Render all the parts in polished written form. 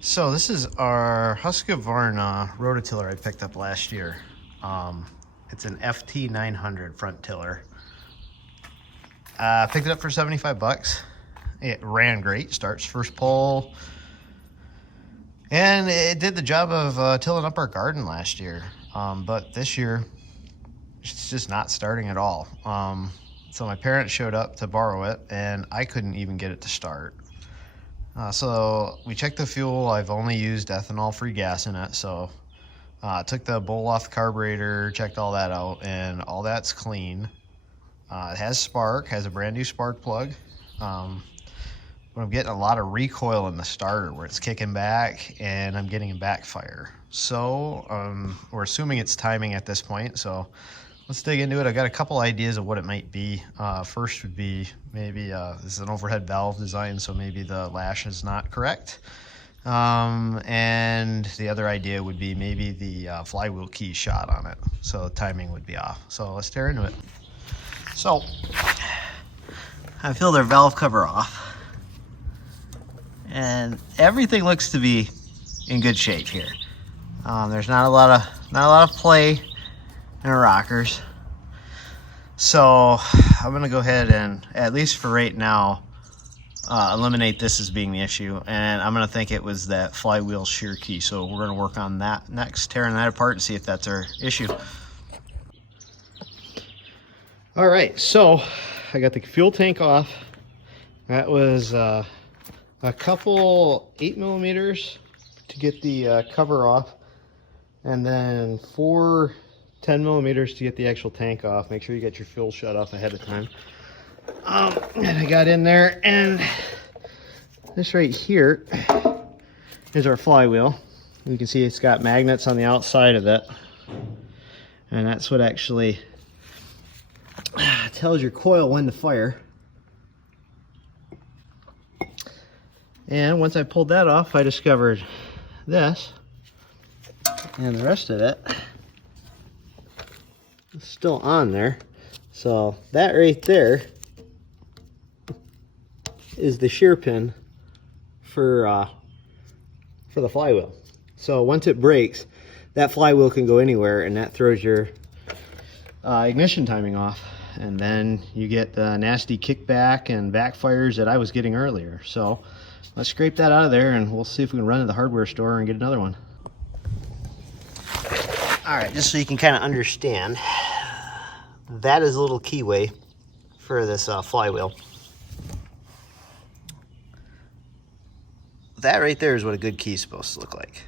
So this is our Husqvarna rototiller I picked up last year. It's an FT900 front tiller. Picked it up for 75 bucks. It ran great, starts first pull, and it did the job of tilling up our garden last year. But this year, it's just not starting at all. So my parents showed up to borrow it, and I couldn't even get it to start. So we checked the fuel. I've only used ethanol-free gas in it, so took the bowl off the carburetor, checked all that out, and all that's clean. It has spark, has a brand new spark plug. But I'm getting a lot of recoil in the starter where it's kicking back, and I'm getting a backfire. So we're assuming it's timing at this point, so let's dig into it. I got a couple ideas of what it might be. First would be maybe this is an overhead valve design, so maybe the lash is not correct. And the other idea would be maybe the flywheel key shot on it, so the timing would be off. So let's tear into it. So I peeled our valve cover off, and everything looks to be in good shape here. There's not a lot of play in our rockers. So I'm gonna go ahead and, at least for right now, eliminate this as being the issue, and I'm gonna think it was that flywheel shear key. So we're gonna work on that next, tearing that apart and see if that's our issue. All right, so I got the fuel tank off. That was a couple 8mm to get the cover off, and then 4 10mm to get the actual tank off. Make sure you get your fuel shut off ahead of time. And I got in there, and this right here is our flywheel. You can see it's got magnets on the outside of it, and that's what actually tells your coil when to fire. And once I pulled that off, I discovered this, and the rest of it is still on there. So that right there is the shear pin for the flywheel. So once it breaks, that flywheel can go anywhere, and that throws your ignition timing off, and then you get the nasty kickback and backfires that I was getting earlier. So let's scrape that out of there, and we'll see if we can run to the hardware store and get another one. All right, just so you can kind of understand, that is a little keyway for this flywheel. That right there is what a good key is supposed to look like.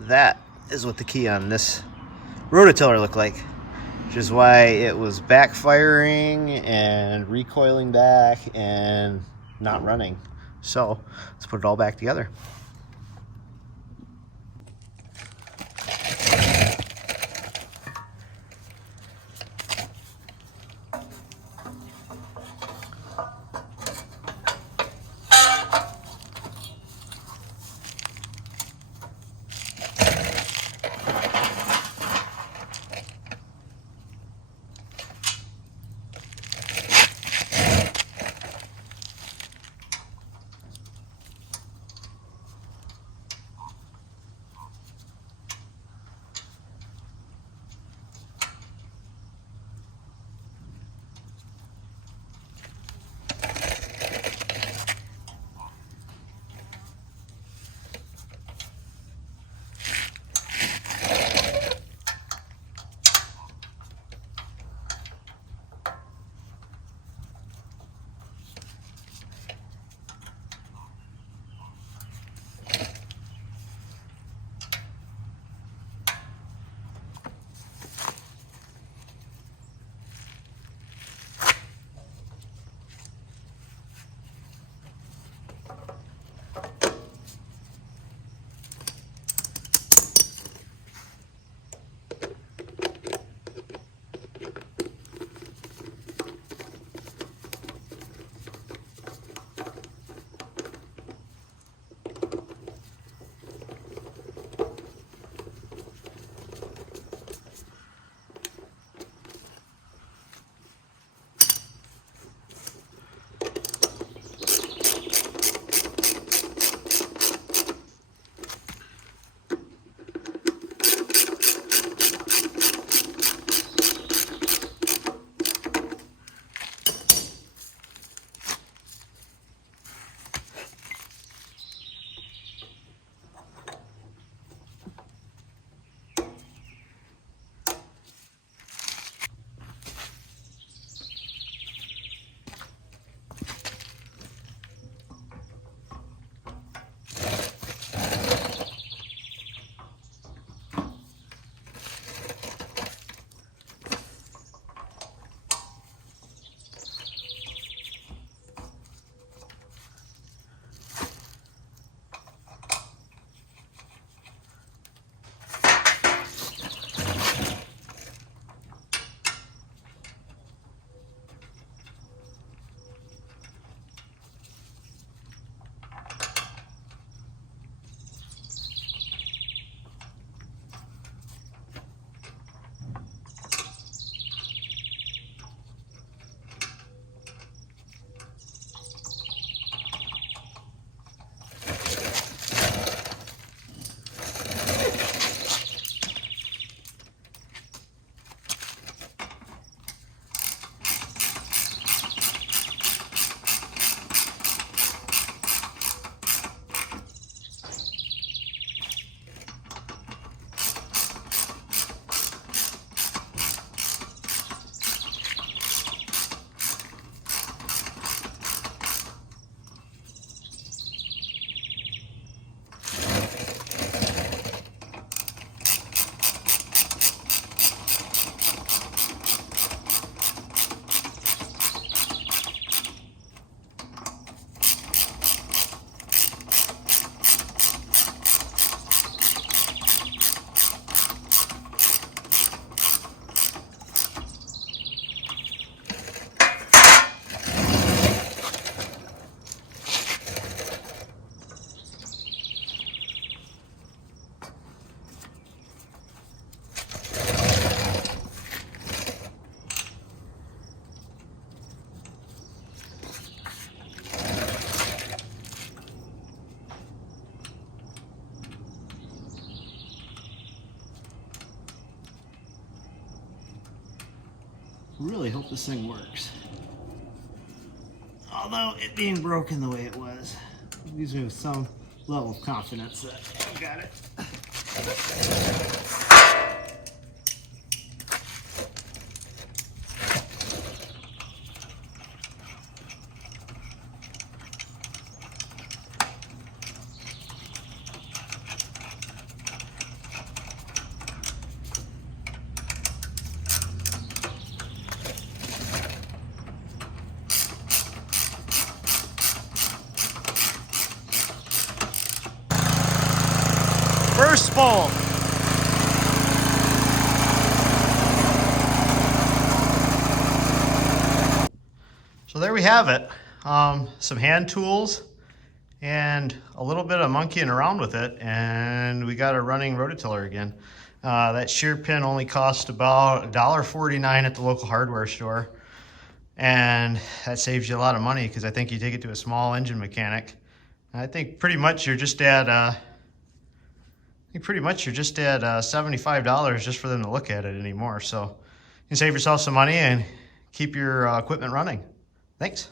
That is what the key on this rototiller looked like, which is why it was backfiring and recoiling back and not running. So let's put it all back together. really hope this thing works. Although it being broken the way it was, it gives me some level of confidence that I've got it. First spool. So there we have it. Some hand tools and a little bit of monkeying around with it, and we got a running rototiller again. That shear pin only cost about $1.49 at the local hardware store, and that saves you a lot of money because I think you take it to a small engine mechanic. I think pretty much you're just at $75 just for them to look at it anymore. So you can save yourself some money and keep your equipment running. Thanks.